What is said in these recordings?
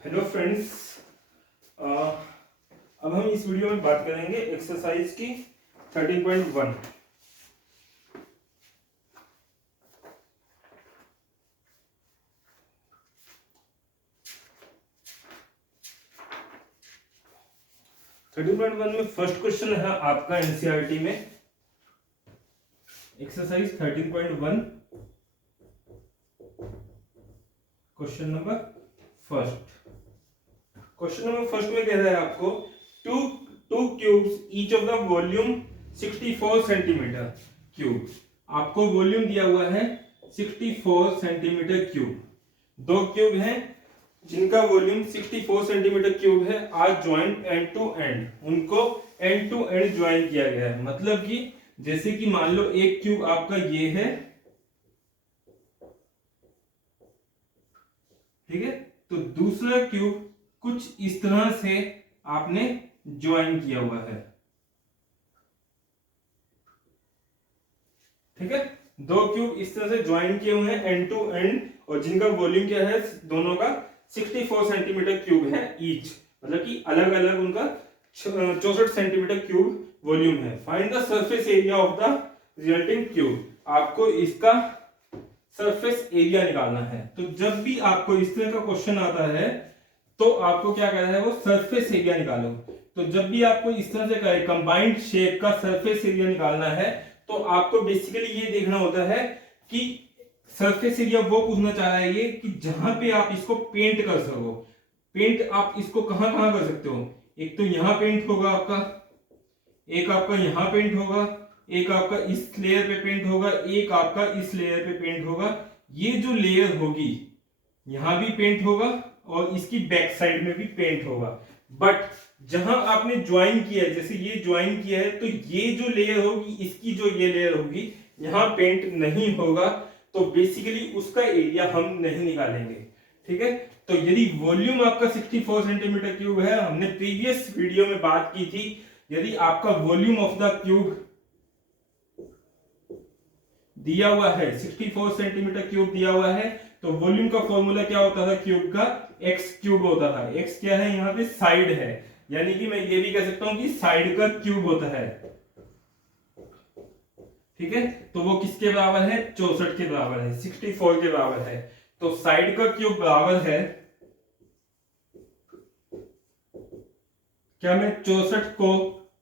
Hello friends, अब हम इस वीडियो में बात करेंगे एक्सरसाइज की 13.1। में फर्स्ट क्वेश्चन है आपका एनसीईआरटी में exercise 13.1 question number first. Question number first में कह रहा है आपको to cubes each of the volume 64 centimetre cube. आपको वॉल्यूम दिया हुआ है 64 सेंटीमीटर क्यूब। दो क्यूब हैं जिनका वॉल्यूम 64 सेंटीमीटर क्यूब है। आज ज्वाइंट एंड टू एंड, उनको एंड टू एंड ज्वाइन किया गया है। मतलब कि जैसे कि मान लो एक क्यूब आपका ये है, ठीक है, तो दूसरा क्यूब कुछ इस तरह से आपने ज्वाइन किया हुआ है। ठीक है, दो क्यूब इस तरह से ज्वाइन किए हुए हैं एंड टू एंड, और जिनका वॉल्यूम क्या है दोनों का 64 सेंटीमीटर क्यूब है ईच। मतलब कि अलग अलग उनका 64 सेंटीमीटर क्यूब वॉल्यूम है। Find the surface area of the resulting cube. आपको इसका सरफेस एरिया निकालना है। तो जब भी आपको इस तरह का क्वेश्चन आता है तो आपको क्या करना है, वो सरफेस एरिया निकालो। तो जब भी आपको इस तरह से कहे कंबाइंड शेप का सरफेस एरिया निकालना है तो आपको बेसिकली ये देखना होता है कि सरफेस एरिया वो पूछना चाह रहा है ये कि जहां पे आप इसको पेंट कर सको। पेंट आप इसको कहां कहां कर सकते हो, एक तो यहां पेंट होगा आपका, एक आपका यहां पेंट होगा, एक आपका इस लेयर पे पेंट होगा, एक आपका इस लेयर पे पेंट होगा। ये जो लेयर होगी यहां भी पेंट होगा और इसकी बैक साइड में भी पेंट होगा। बट जहां आपने ज्वाइन किया है, जैसे ये ज्वाइन किया है, तो ये जो लेयर होगी, इसकी जो ये लेयर होगी, यहां पेंट नहीं होगा। तो बेसिकली उसका एरिया हम नहीं निकालेंगे। ठीक है, तो यदि वॉल्यूम आपका 64 सेंटीमीटर क्यूब है, हमने प्रीवियस वीडियो में बात की थी, यदि आपका वॉल्यूम ऑफ द क्यूब दिया हुआ है 64 सेंटीमीटर क्यूब दिया हुआ है, तो वॉल्यूम का फॉर्मूला क्या होता था क्यूब का, एक्स क्यूब होता था। एक्स क्या है, यहाँ पे साइड है, यानी कि मैं ये भी कह सकता हूं कि साइड का क्यूब होता है। ठीक है, तो वो किसके बराबर है, 64 के बराबर है, 64 के बराबर है। तो साइड का क्यूब बराबर है, क्या मैं 64 को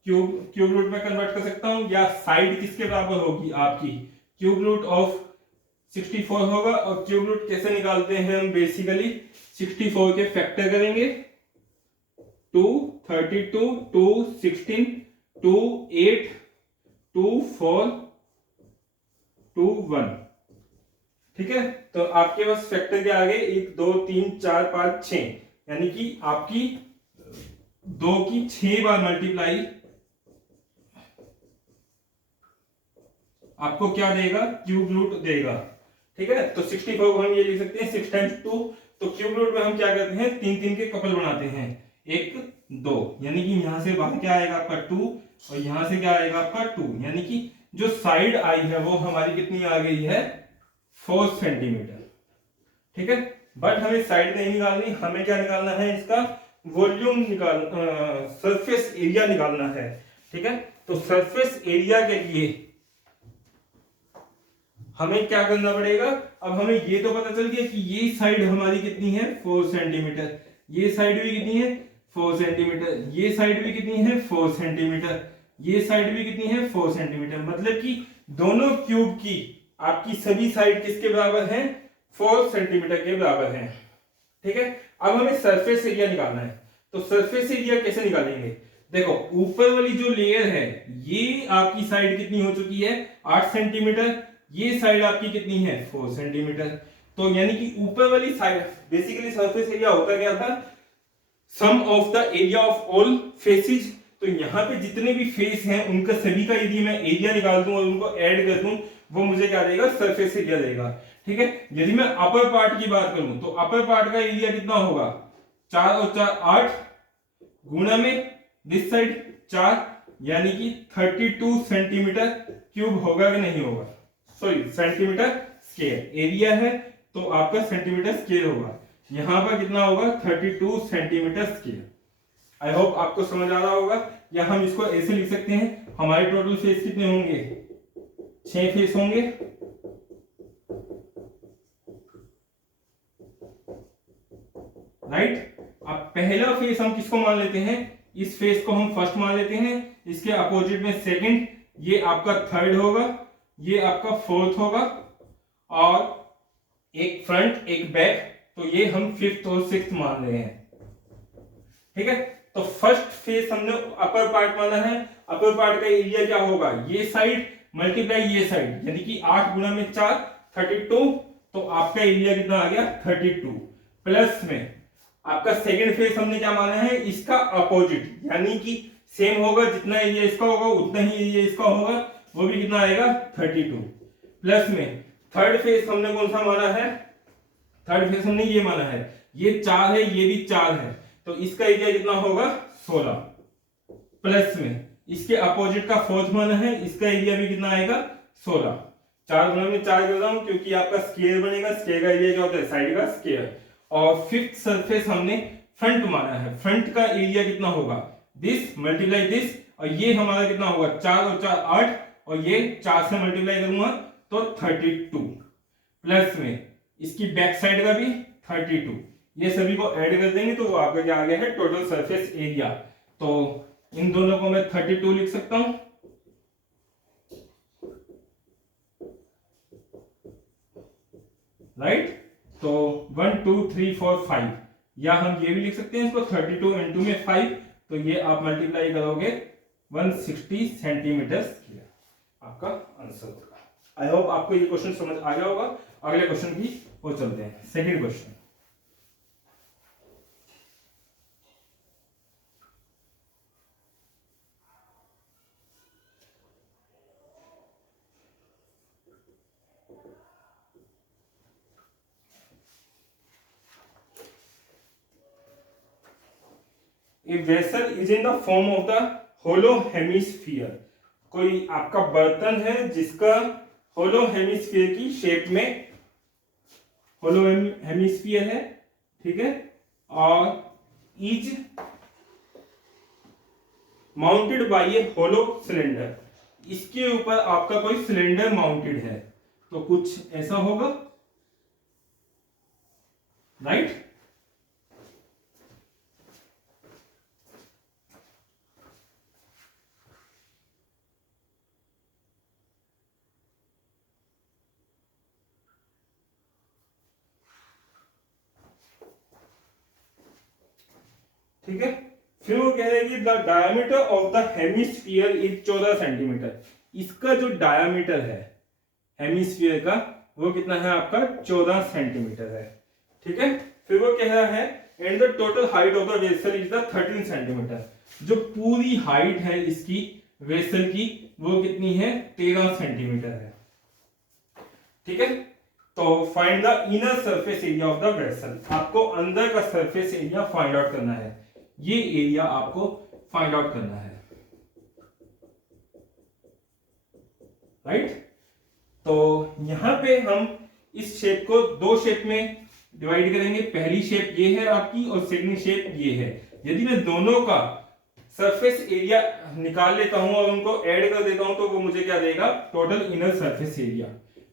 क्यूब रूट में कन्वर्ट कर सकता हूं, या साइड किसके बराबर होगी आपकी, क्यूब रूट ऑफ 64 होगा। और क्यूब रूट कैसे निकालते हैं हम, बेसिकली 64 के फैक्टर करेंगे, 2 32 2 16 2 8 2 4 2 1। ठीक है, तो आपके पास फैक्टर क्या आ गए, 1 2 3 4 5 6, यानी कि आपकी 2 की 6 बार मल्टीप्लाई आपको क्या देगा, क्यूब रूट देगा। ठीक है, तो 64 को हम ये लिख सकते हैं 6 टाइम्स 2। तो क्यूब रूट में हम क्या करते हैं, 3 के कपल बनाते हैं, 1 2, यानी कि यहां से बाहर क्या आएगा आपका 2 और यहां से क्या आएगा आपका 2, यानी कि जो साइड आई है वो हमारी कितनी आ गई है, 4 सेंटीमीटर। ठीक है, बट हमें साइड नहीं निकालनी, हमें क्या निकालना है, इसका वॉल्यूम सरफेस एरिया निकालना है। ठीक है, तो सरफेस एरिया के लिए हमें क्या करना पड़ेगा, अब हमें ये तो पता चल गया कि ये साइड हमारी कितनी है, 4 सेंटीमीटर, ये साइड भी कितनी है 4 सेंटीमीटर, ये साइड भी कितनी है 4 सेंटीमीटर, ये साइड भी कितनी है 4 सेंटीमीटर। मतलब कि दोनों क्यूब की आपकी सभी साइड किसके बराबर है, 4 सेंटीमीटर के बराबर है। ठीक है, अब हमें सरफेस एरिया निकालना है। तो सरफेस एरिया कैसे निकालेंगे, देखो ऊपर वाली जो लेयर है ये आपकी साइड कितनी हो चुकी है, 8 सेंटीमीटर, ये साइड आपकी कितनी है 4 सेंटीमीटर। तो यानी कि ऊपर वाली साइड, बेसिकली सरफेस एरिया होता क्या था, sum of the area of all faces. तो यहां पे जितने भी फेस हैं उनका सभी का यदि मैं एरिया निकाल दूं और उनको ऐड कर दूं, वो मुझे क्या देगा, सरफेस एरिया देगा। ठीक है, यदि मैं अपर पार्ट की बात करूं तो अपर पार्ट का एरिया कितना होगा, 4 और 4 8, गुणा में दिस साइड 4, यानी कि 32 सेंटीमीटर क्यूब होगा कि नहीं होगा, सॉरी सेंटीमीटर स्क्वायर एरिया है तो आपका सेंटीमीटर स्क्वायर होगा। यहाँ पर कितना होगा 32 सेंटीमीटर स्क्वायर। आई होप आपको समझ आ रहा होगा। या हम इसको ऐसे लिख सकते हैं, हमारे टोटल फेस कितने होंगे, 6 फेस होंगे। राइट। अब पहला फेस हम किसको मान लेते हैं, इस फेस को हम फर्स्ट मान लेते हैं, इसके अपोजिट में सेकंड, ये आपका थर्ड होगा, ये आपका फोर्थ होगा, और एक फ्रंट एक बैक, तो ये हम फिफ्थ और सिक्स्थ मान रहे हैं। ठीक है, तो फर्स्ट फेस हमने अपर पार्ट माना है। अपर पार्ट का एरिया क्या होगा, ये साइड मल्टीप्लाई ये साइड, यानी कि 8 गुना में 4 32, तो आपका एरिया कितना आ गया 32। प्लस में आपका सेकंड फेस हमने क्या माना है, इसका अपोजिट, यानी कि सेम होगा, जितना एरिया इसका होगा उतना ही एरिया इसका होगा, वो भी कितना आएगा 32। प्लस में थर्ड फेस हमने कौन सा माना है, थर्ड फेस हमने ये माना है, ये 4 है, ये भी 4 है, तो इसका एरिया कितना होगा 16। प्लस में इसके अपोजिट का फोर्थ माना है, इसका एरिया भी कितना आएगा 16। 4 गुना में 4 कर रहा हूं क्योंकि आपका स्क्वायर बनेगा, स्क्वायर का एरिया क्या होता है, साइड का स्क्वायर। और फिफ्थ सरफेस हमने फ्रंट माना है, फ्रंट का एरिया कितना होगा, दिस मल्टीप्लाई दिस, और ये हमारा कितना होगा 4 और 4 8, और ये 4 से मल्टीप्लाई करूंगा तो 32। प्लस में इसकी बैक साइड का भी 32, ये सभी को ऐड कर देंगे तो वो आपका क्या आ गया है टोटल सरफेस एरिया। तो इन दोनों को मैं 32 लिख सकता हूं। राइट, तो 1 2 3 4 5, या हम ये भी लिख सकते हैं इसको 32 इंटू में 5, तो ये आप मल्टीप्लाई करोगे 160 सेंटीमीटर स्क्वायर, आपका आंसर होगा। आई होप आपको ये क्वेश्चन समझ आ गया होगा। अगले क्वेश्चन की ओर चलते हैं, second question. A vessel is in the form of the hollow hemisphere। कोई आपका बर्तन है जिसका होलो हेमिस्फीयर की शेप में होलो हेमिस्फीयर है, ठीक है, और is mounted by a hollow cylinder, इसके ऊपर आपका कोई सिलेंडर माउंटेड है, तो कुछ ऐसा होगा। राइट, ठीक है। फिर वो कह रहे हैं कि the diameter of the hemisphere is 14 centimetre, इसका जो डायमीटर है हेमिस्फीयर का वो कितना है आपका 14 सेंटीमीटर है, ठीक है। फिर वो कह रहा है and the total height of the vessel is the 13 centimetre, जो पूरी हाइट है इसकी वेसल की वो कितनी है 13 सेंटीमीटर है, ठीक है। तो find the inner surface area of the vessel, आपको अंदर का सरफेस एरिया फाइंड आउट करना है, ये एरिया आपको फाइंड आउट करना है। राइट, तो यहां पे हम इस शेप को दो शेप में डिवाइड करेंगे, पहली शेप ये है आपकी और सेकंड शेप ये है। यदि मैं दोनों का सरफेस एरिया निकाल लेता हूं और उनको ऐड कर देता हूं तो वो मुझे क्या देगा, टोटल इनर सरफेस एरिया।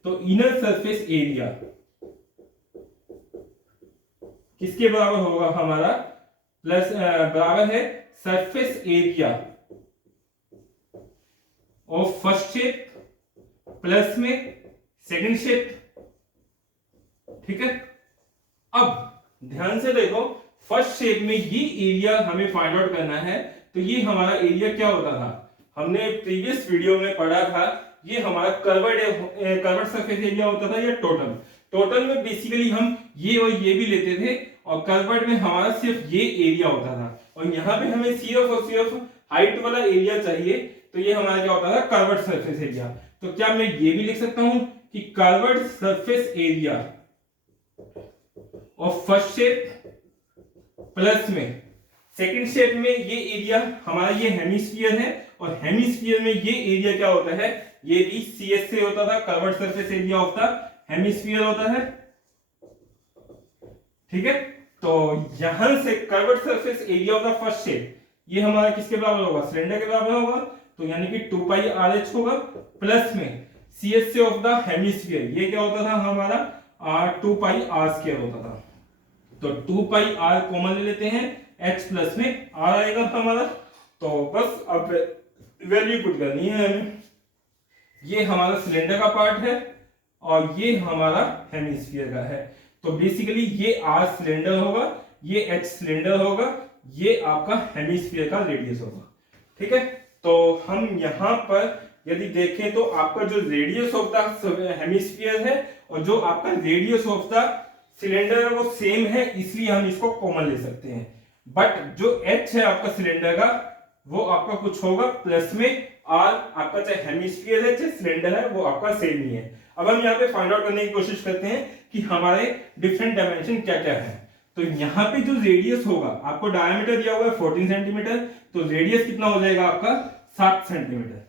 तो इनर सरफेस एरिया किसके बराबर होगा हमारा, प्लस बराबर है surface area of first shape plus में सेकंड शेप, ठीक है। अब ध्यान से देखो, फर्स्ट शेप में ये एरिया हमें फाइंड आउट करना है, तो ये हमारा एरिया क्या होता था, हमने प्रीवियस वीडियो में पढ़ा था, ये हमारा कर्वर्ड सरफेस एरिया होता था या टोटल में बेसिकली हम ये और ये भी लेते थे, और कर्वर्ड में हमारा सिर्फ ये एरिया होता था, और यहाँ पे हमें सिर्फ हाइट वाला एरिया चाहिए, तो ये हमारा क्या होता था कर्वर्ड सरफेस एरिया। तो क्या मैं ये भी लिख सकता हूं कि curved surface area of first shape plus में सेकंड शेप में ये एरिया हमारा ये हेमिस्फीयर है, और हेमिस्फीयर में ये एरिया क्या होता है, ये भी CS से होता था, curved surface area of the hemisphere होता है, ठीक है। तो यहां से curved surface area of the first shape ये हमारा किसके बराबर होगा, सिलेंडर के बराबर होगा। तो यानी कि 2 पाई आर एच होगा, प्लस में C S C of the hemisphere ये क्या होता था हमारा 2 पाई आर स्क्वायर होता था। तो 2 पाई आर कॉमन ले लेते हैं, एच प्लस में आर आएगा हमारा। तो बस अब वैल्यू पुट करनी है हमें। ये हमारा सिलेंडर का पार्ट है और ये हमारा हेमिस्फीयर का है। तो बेसिकली ये आर सिलेंडर होगा, ये एच सिलेंडर होगा, ये आपका हेमिस्फीयर का रेडियस होगा। ठीक है। तो हम यहां पर यदि देखें तो आपका जो रेडियस ऑफ द हेमिस्फीयर है और जो आपका रेडियस ऑफ द सिलेंडर है वो सेम है, इसलिए हम इसको कॉमन ले सकते हैं। बट जो एच है आपका सिलेंडर का वो आपका कुछ होगा प्लस में आर, आपका चाहे हेमिस्फीयर है चाहे सिलेंडर है वो आपका सेम ही है। अब हम यहाँ पे फाइंड आउट करने की कोशिश करते हैं कि हमारे डिफरेंट डायमेंशन क्या क्या है। तो यहाँ पे जो रेडियस होगा, आपको डायमीटर दिया हुआ है 14 सेंटीमीटर, तो रेडियस कितना हो जाएगा आपका 7 सेंटीमीटर,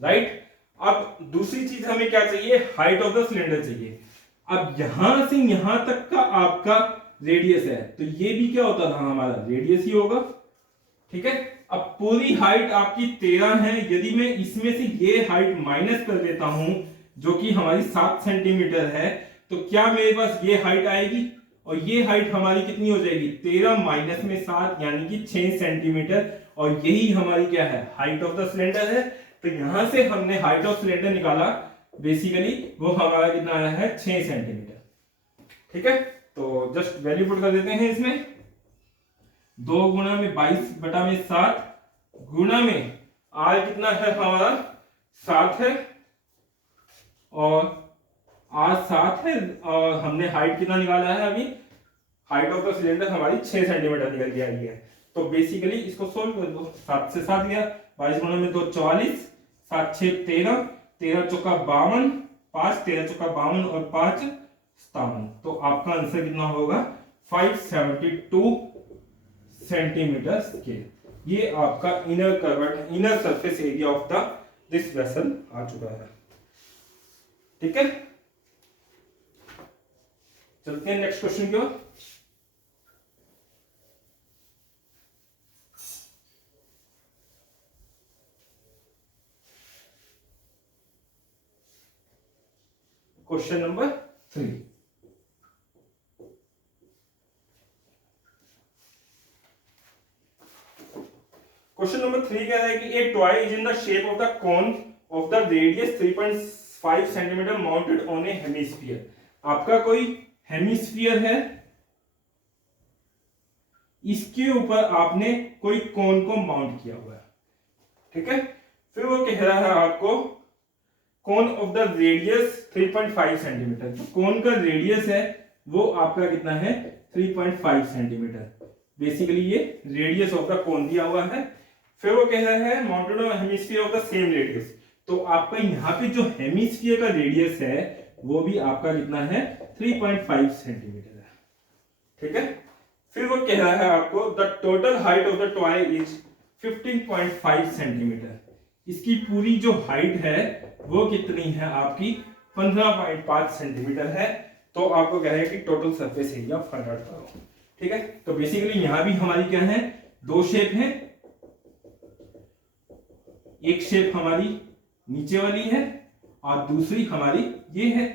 राइट। अब दूसरी चीज हमें क्या चाहिए, हाइट ऑफ द सिलेंडर चाहिए। अब यहां से यहां तक का आपका रेडियस है, तो ये भी क्या होता था हमारा रेडियस ही होगा। ठीक है। अब पूरी हाइट आपकी 13 है, यदि मैं इसमें से ये हाइट माइनस कर देता हूं जो कि हमारी 7 सेंटीमीटर है, तो क्या मेरे पास ये हाइट आएगी और ये हाइट हमारी कितनी हो जाएगी 13 माइनस में 7 यानी कि 6 सेंटीमीटर। और यही हमारी क्या है, हाइट ऑफ द सिलेंडर है। तो यहां से हमने हाइट ऑफ सिलेंडर निकाला, बेसिकली वो हमारा कितना आया है 6 सेंटीमीटर। ठीक है। तो जस्ट वैल्यू पुट कर देते हैं इसमें, 2 गुणा में 22 बटा में 7 गुणा में आर कितना है हमारा 7 है और आर 7 है और हमने हाइट कितना निकाला है अभी, हाइट ऑफ द सिलेंडर हमारी 6 सेंटीमीटर निकल के आई है। तो बेसिकली इसको सोल्व कर दो, 7 से 7 गया, 22 गुणा में 2 44, 7 6 13, 13 चौका 52, 5 13 चौका 52 और 5 57। तो आपका आंसर कितना होगा 572 सेंटीमीटर स्क्वायर। ये आपका inner surface area of the this vessel आ चुका है। ठीक है। चलते हैं नेक्स्ट क्वेश्चन की ओर। Question number 3। क्वेश्चन नंबर 3 कह रहा है कि a toy is in the shape of the cone of the radius 3.5 centimetre mounted on a hemisphere. आपका कोई हेमिस्फीयर है, इसके ऊपर आपने कोई कोन को माउंट किया हुआ है। ठीक है। फिर वो कह रहा है आपको कोन ऑफ द रेडियस 3.5 सेंटीमीटर। जो कोन का रेडियस है वो आपका कितना है 3.5 सेंटीमीटर। बेसिकली ये रेडियस ऑफ द कोन दिया हुआ है। फिर वो कह रहा है mounted on hemisphere of the same radius. तो आपका यहाँ पे जो हेमिस्फीयर का रेडियस है वो भी आपका कितना है 3.5 सेंटीमीटर है। ठीक है। फिर वो कह रहा है आपको the total height of the toy is 15.5 centimetre. इसकी पूरी जो हाइट है वो कितनी है आपकी 15.5 सेंटीमीटर है। तो आपको कह रहे हैं कि total surface area find out करो। ठीक है। तो बेसिकली यहां भी हमारी क्या है, 2 शेप है। एक शेप हमारी नीचे वाली है और दूसरी हमारी ये है।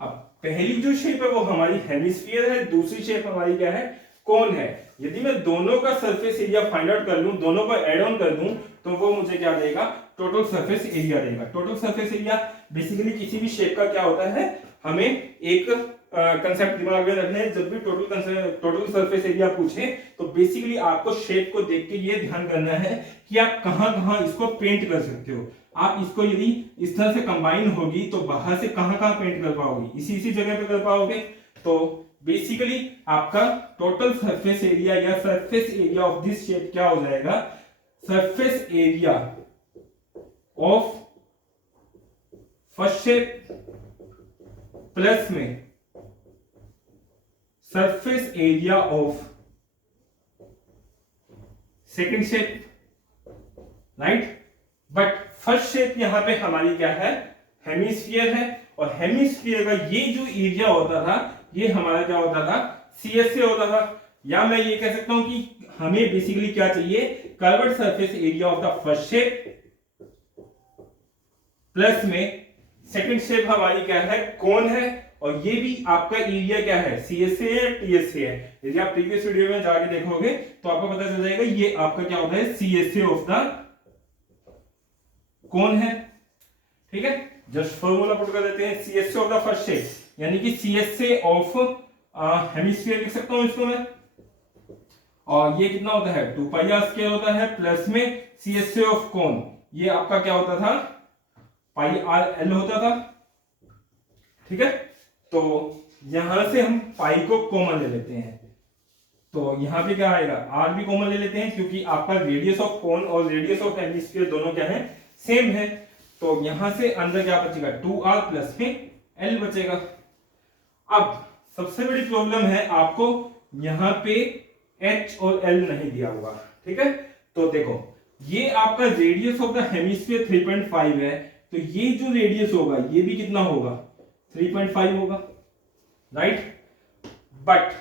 अब पहली जो शेप है वो हमारी हेमिस्फीयर है, दूसरी शेप हमारी क्या है, कोन है। यदि मैं दोनों का सरफेस एरिया फाइंड आउट कर लूं, दोनों को ऐड ऑन कर दूं, तो वो मुझे क्या देगा, टोटल सरफेस एरिया देगा। टोटल सरफेस एरिया बेसिकली किसी भी शेप का क्या होता है, हमें एक कंसेप्ट दिमाग में रखना है। जब भी टोटल सरफेस एरिया पूछे तो बेसिकली आपको शेप को देख के ये ध्यान करना है कि आप कहां कहां इसको पेंट कर सकते हो। आप इसको यदि इस तरह से कंबाइन होगी तो बाहर से कहां कहां पेंट कर पाओगे, इसी जगह पे कर पाओगे। तो बेसिकली आपका टोटल सरफेस एरिया या surface area of this shape क्या हो जाएगा, surface area of first shape plus में surface area of second shape, right. But first shape यहां पे हमारी क्या है, हेमिस्फीयर है। और हेमिस्फीयर का ये जो एरिया होता था ये हमारा क्या होता था, CSA होता था, या मैं ये कह सकता हूं कि हमें बेसिकली क्या चाहिए, curved surface area of the first shape plus में सेकंड शेप हमारी क्या है, कोन है, और ये भी आपका एरिया क्या है, CSA है, TSA है। यदि आप प्रीवियस वीडियो में जाके देखोगे तो आपको पता चल जाएगा ये आपका क्या होता है, CSA ऑफ द कोन है। ठीक है, जस्ट फॉर्मूला पुट कर देते हैं, CSA of the first shape, यानी कि CSA ऑफ हेमिस्फीयर लिख सकता हूं इसको मैं, और ये कितना होता है, 2 पाई आर स्क्वायर होता है, प्लस में CSA ऑफ कोन, ये आपका क्या होता था, पाई आर एल होता था। ठीक है, तो यहां से हम पाई को कॉमन ले लेते हैं, तो यहां पे क्या आएगा, आर भी कॉमन ले लेते हैं, क्योंकि आपका रेडियस ऑफ कोन और रेडियस ऑफ हेमिस्फीयर दोनों क्या है, सेम है। तो यहां से अंदर क्या बचेगा, 2r प्लस में l बचेगा। अब सबसे बड़ी प्रॉब्लम है, आपको यहां पे h और l नहीं दिया हुआ। ठीक है, तो देखो ये आपका रेडियस ऑफ द हेमिस्फीयर 3.5 है, तो ये जो रेडियस होगा ये भी कितना होगा, 3.5 होगा, राइट। बट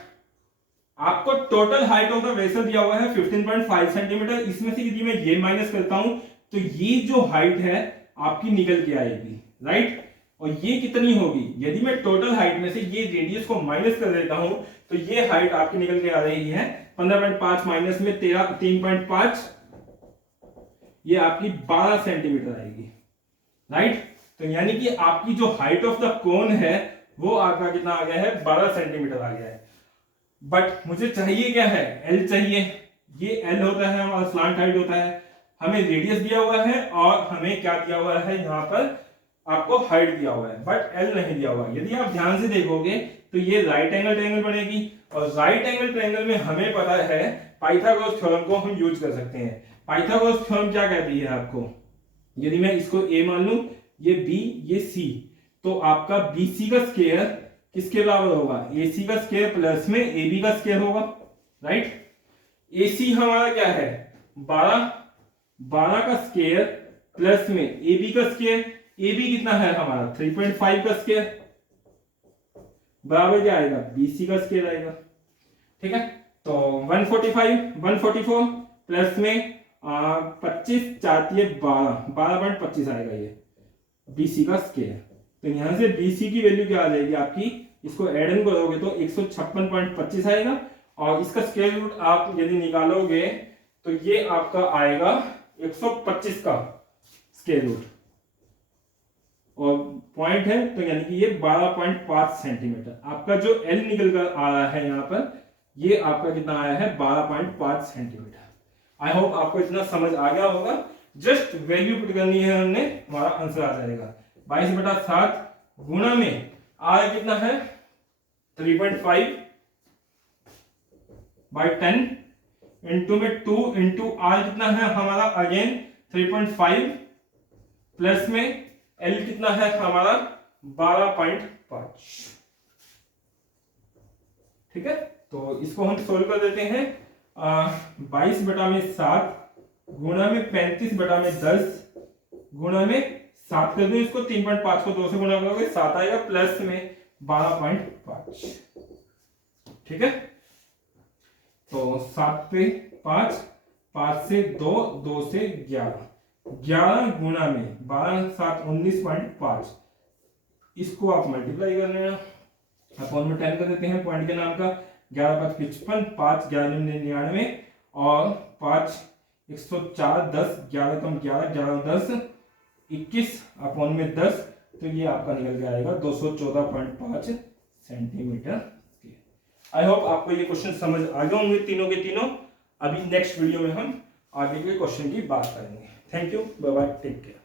आपको total height of the vessel दिया हुआ है 15.5 सेंटीमीटर, इसमें से यदि मैं ये माइनस करता हूं तो ये जो हाइट है आपकी निकल के आएगी, राइट। और ये कितनी होगी, यदि मैं टोटल हाइट में से ये रेडियस को माइनस कर देता हूं तो ये हाइट आपकी निकल के आ रही है 15.5 माइनस में 3.5, ये आपकी 12 सेंटीमीटर आएगी, राइट। तो यानी कि आपकी जो हाइट ऑफ द कोन है वो आपका कितना आ गया है, 12 सेंटीमीटर आ गया है। बट मुझे चाहिए क्या है, L चाहिए, ये L होता है हमारा स्लांट हाइट होता है, हमें रेडियस दिया हुआ है और हमें क्या दिया हुआ है, यहाँ पर आपको हाइट दिया हुआ है, बट L नहीं दिया हुआ। यदि आप ध्यान से देखोगे तो ये राइट एंगल ट्रायंगल बनेगी, और राइट एंगल ट्रायंगल में हमें पता है पाइथागोरस थ्योरम को हम यूज कर सकते हैं। पाइथागोरस थ्योरम क्या कहती है आपको, यदि मैं इसको A मान लूं, ये B, ये C, तो आपका BC का स्क्वायर किसके बराबर होगा, AC का स्क्वायर प्लस में AB का स्क्वायर होगा, राइट। AC हमारा क्या है, 12 का स्क्वायर प्लस में AB का स्क्वायर, AB कितना है हमारा 3.5 का स्क्वायर, बराबर क्या आएगा, BC का स्क्वायर आएगा। ठीक है, तो 144 प्लस में 25 4 12.25 आएगा ये BC का स्क्वायर। तो यहां से BC की वैल्यू क्या आ जाएगी आपकी, इसको एड इन करोगे तो 156.25 आएगा, और इसका स्क्वायर रूट आप यदि निकालोगे तो ये आपका आएगा 125 का स्क्वायर रूट, और पॉइंट है तो यानी कि ये 12.5 सेंटीमीटर। आपका जो L निकल कर आ रहा है यहाँ पर, ये आपका कितना आया है, 12.5 सेंटीमीटर। आई होप आपको इतना समझ आ गया होगा, जस्ट वैल्यू पुट करनी है हमने, हमारा आंसर आ जाएगा 22/7 गुणा में R कितना है 3.5 by 10 इंटू में 2 इंटू R कितना है हमारा अगेन 3.5 प्लस में L कितना है हमारा 12.5। ठीक है, तो इसको हम सोल्व कर देते हैं। 22/7 गुणा में 35/10 गुणा में 7 कर दो, इसको 3.5 को 2 से गुणा करोगे 7 आएगा, प्लस में 12.5। ठीक है, तो 7 पे 5, 5 से 2, 2 से 11 गुणा में 12 7 19.5, इसको आप मल्टीप्लाई कर लेना, अपॉन में 10 कर देते हैं पॉइंट के नाम का, 11 5 55, 5 11 99 और 5 104, 10 11 कम 11 11 10 21 अपॉन में 10, तो ये आपका निकल के आएगा 214.5 सेंटीमीटर। आई होप आपको ये क्वेश्चन समझ आ गए होंगे तीनों के तीनों। अभी नेक्स्ट वीडियो में हम आगे के क्वेश्चन की बात करेंगे। Thank you, bye bye, take care.